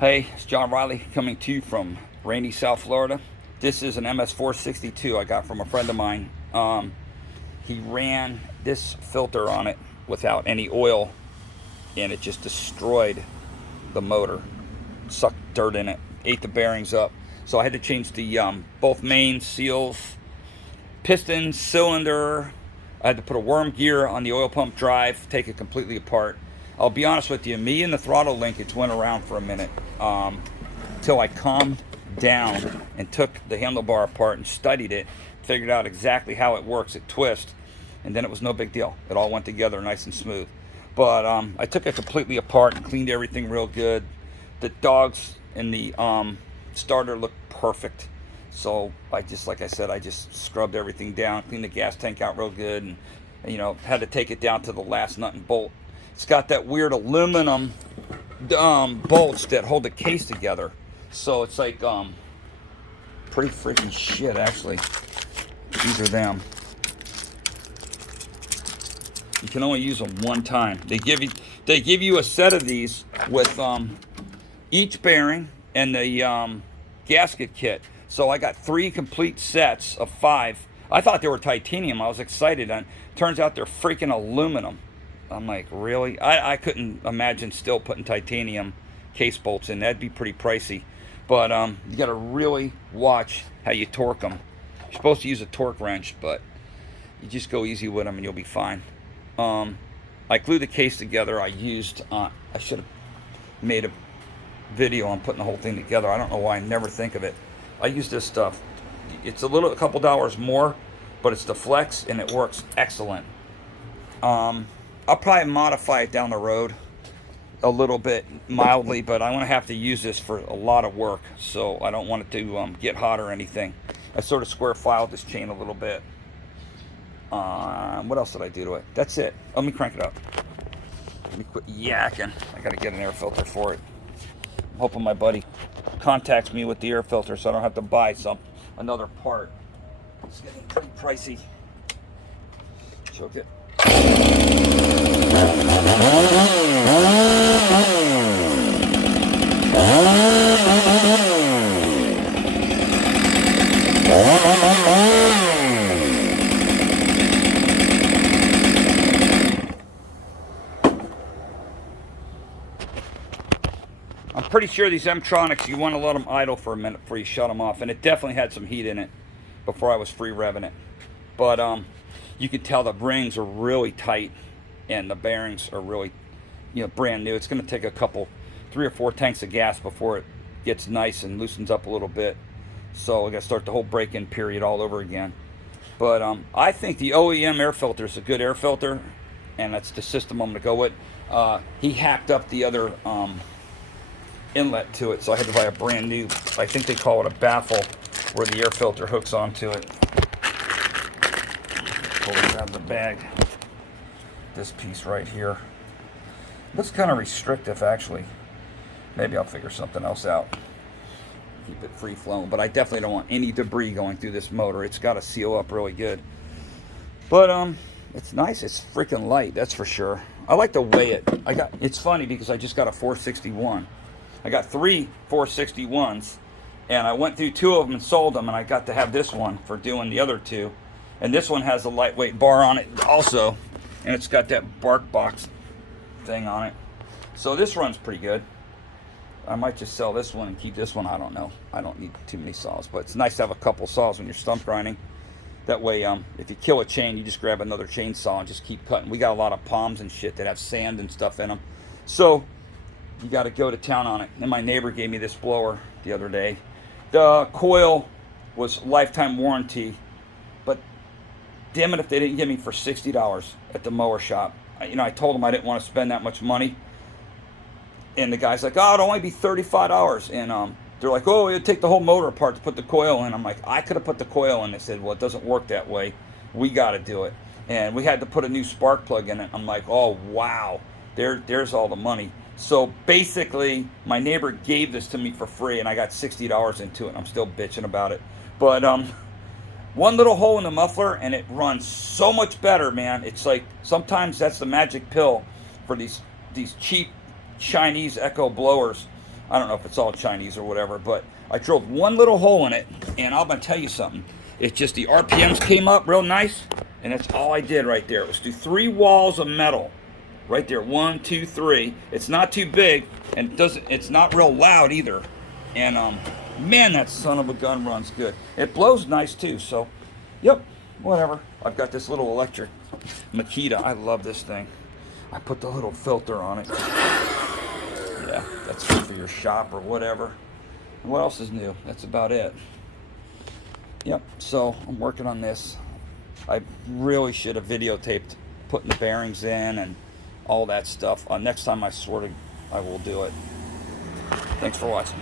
Hey, it's John Riley coming to you from rainy South Florida. This is an MS462 I got from a friend of mine. He ran this filter on it without any oil, and it just destroyed the motor. Sucked dirt in it, ate the bearings up. So I had to change the both main seals, piston, cylinder. I had to put a worm gear on the oil pump drive, take it completely apart. I'll be honest with you, me and the throttle linkage went around for a minute till I calmed down and took the handlebar apart and studied it, figured out exactly how it works, it twists, and then it was no big deal. It all went together nice and smooth. But I took it completely apart and cleaned everything real good. The dogs in the starter looked perfect. So I just, like I said, I just scrubbed everything down, cleaned the gas tank out real good, and had to take it down to the last nut and bolt. It's got that weird aluminum bolts that hold the case together. So it's like pretty freaky shit, actually. These are them. You can only use them one time. They give you a set of these with each bearing and the gasket kit. So I got 3 complete sets of 5. I thought they were titanium. I was excited, and turns out they're freaking aluminum. I'm like, really? I couldn't imagine still putting titanium case bolts in. That'd be pretty pricey. But you got to really watch how you torque them. You're supposed to use a torque wrench, but you just go easy with them and you'll be fine. I glued the case together. I should have made a video on putting the whole thing together. I don't know why I never think of it. I use this stuff. It's a couple dollars more, but it's the Flex and it works excellent. I'll probably modify it down the road a little bit mildly, but I'm going to have to use this for a lot of work, so I don't want it to get hot or anything. I sort of square filed this chain a little bit. What else did I do to it? That's it. Let me crank it up. Let me quit yakking. I got to get an air filter for it. I'm hoping my buddy contacts me with the air filter so I don't have to buy another part. It's getting pretty pricey. Choke it. I'm pretty sure these M-Tronics, you want to let them idle for a minute before you shut them off, and it definitely had some heat in it before I was free revving it. But you can tell the rings are really tight and the bearings are really brand new. It's going to take 3 or 4 tanks of gas before it gets nice and loosens up a little bit. So I got to start the whole break-in period all over again. But I think the OEM air filter is a good air filter, and that's the system I'm going to go with. He hacked up the other inlet to it, so I had to buy a brand new, I think they call it a baffle, where the air filter hooks onto it. Pull this out of the bag. This piece right here. Looks kind of restrictive, actually. Maybe I'll figure something else out. Keep it free flowing, but I definitely don't want any debris going through this motor. It's got to seal up really good. But it's nice. It's freaking light, that's for sure. I like to weigh it. It's funny because I just got a 461. I got 3 461s, and I went through 2 of them and sold them, and I got to have this one for doing the other 2. And this one has a lightweight bar on it also, and it's got that bark box thing on it. So this runs pretty good. I might just sell this one and keep this one. I don't know. I don't need too many saws, but it's nice to have a couple saws when you're stump grinding. That way, if you kill a chain, you just grab another chainsaw and just keep cutting. We got a lot of palms and shit that have sand and stuff in them. So you got to go to town on it. And my neighbor gave me this blower the other day. The coil was lifetime warranty, but damn it if they didn't give me for $60 at the mower shop. I told them I didn't want to spend that much money. And the guy's like, oh, it'll only be $35. And they're like, oh, it'll take the whole motor apart to put the coil in. I'm like, I could have put the coil in. They said, well, it doesn't work that way. We got to do it. And we had to put a new spark plug in it. I'm like, oh, wow. There's all the money. So basically, my neighbor gave this to me for free, and I got $60 into it. I'm still bitching about it. But one little hole in the muffler, and it runs so much better, man. It's like sometimes that's the magic pill for these cheap Chinese Echo blowers. I don't know if it's all Chinese or whatever, but I drilled one little hole in it, and I'm gonna tell you something. It's just the RPMs came up real nice, and that's all I did right there. It was do 3 walls of metal. Right there, 1, 2, 3. It's not too big, and it's not real loud either. And man, that son of a gun runs good. It blows nice too, so yep, whatever. I've got this little electric Makita. I love this thing. I put the little filter on it. Yeah, that's good for your shop or whatever. And what else is new? That's about it. Yep, so I'm working on this. I really should have videotaped putting the bearings in and all that stuff. Next time I will do it. Thanks for watching.